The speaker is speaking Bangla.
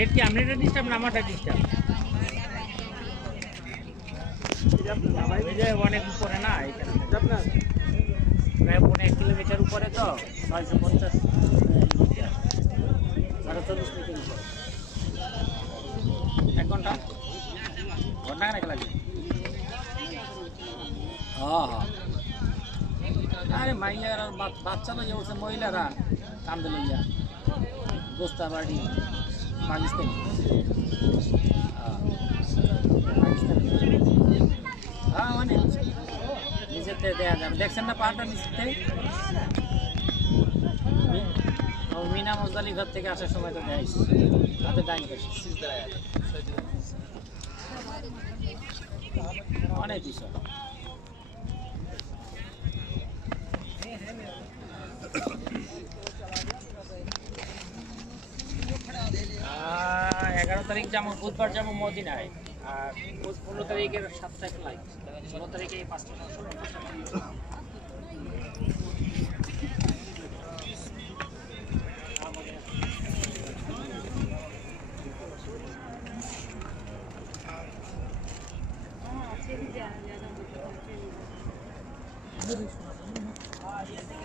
নেট কি আপনারটা ডিস্টার্ব না আমারটা ডিস্টার্ব? অনেক উপরে না এখানে আপনার প্রায় 1 কিলোমিটার উপরে তো 650 মিটার 40 মিটার উপরে 1 ঘন্টা ঘন্টা কেন লাগবে? হ্যাঁ হ্যাঁ আরে মাইয়ারা বাচ্চা লইয়া উঠছে মহিলারা কান্দে লইয়া গোস্তা বাড়ি পাকিস্তানি হ্যাঁ মানে নিচেতে দেয়া যাবে দেখছেন না পাহাড়টা নিচেতে মিনা মজদালি ঘর থেকে আসার সময় তো দেয় হাতে ডাইন পাশে অনেক বিষয় 11 তারিখ যাবো বুধবার যাবো মদিনায় আর 15 তারিখের 7টায় ফ্লাইট 16 তারিখে 5টা